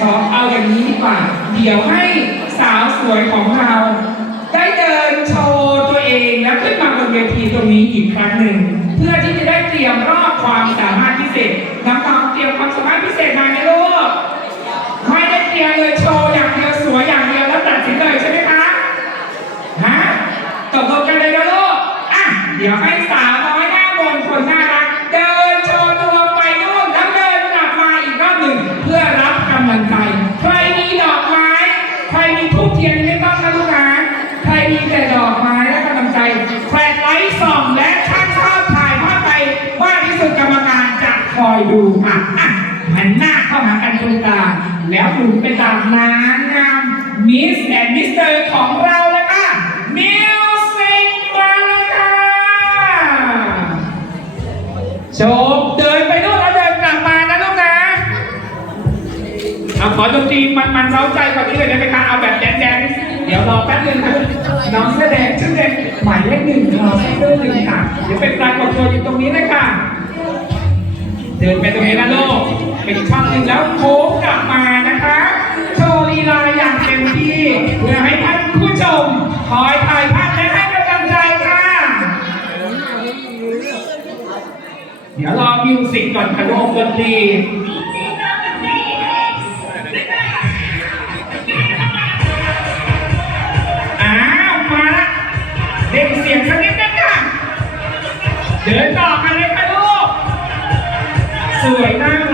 ซอฟเอาอย่างนี้ดีกว่า เดี๋ยวให้สาวสวยของเรา ได้เดินโชว์ตัวเองแล้วขึ้นมาบนเวทีตรงนี้อีกครั้งหนึ่ง เพื่อที่จะได้เตรียมรอบความสามารถพิเศษน้องๆเตรียมความสามารถพิเศษมาไหมลูกไม่ได้เตรียมเลยโชว์อย่างเดียวสวยอย่างเดียวแล้วตัดสินเลยใช่ไหมคะฮะตกลงกันเลยนะลูกอะเดี๋ยวให้สาว รมีแต่ดอกไม้และกำลังใจแฟลชไลท์ส่องและช่างภาพถ่ายภาพไปมาที่สุดกรรมการจะคอยดูค่ะอะหันหน้าเข้าหากันตรงกลางแล้วหมุนไปตามนางงามมิสแอนมิสเตอร์ของเราเลยค่ะมิวสิกมาเลยค่ะโชว์ เอาขอดนตรีมันมันเร้าใจกว่านี้เลยได้ไหมคะเอาแบบแดนแดนเดี๋ยวรอแป๊บนึงค่ะน้องแสดงชื่อเด็กหมายเลขหนึ่งรอสักครู่หนึ่งค่ะเดี๋ยวเป็นปลายกดตัวอยู่ตรงนี้เลยค่ะเดินไปตรงนี้นะลูกเป็นช่องหนึ่งแล้วโค้งกลับมานะคะโชว์ลีลาอย่างเต็มที่เพื่อให้ท่านผู้ชมคอยถ่ายภาพและให้กำลังใจค่ะ เดี๋ยวรอมิวสิกก่อนค่ะลูกดนตรี Suy.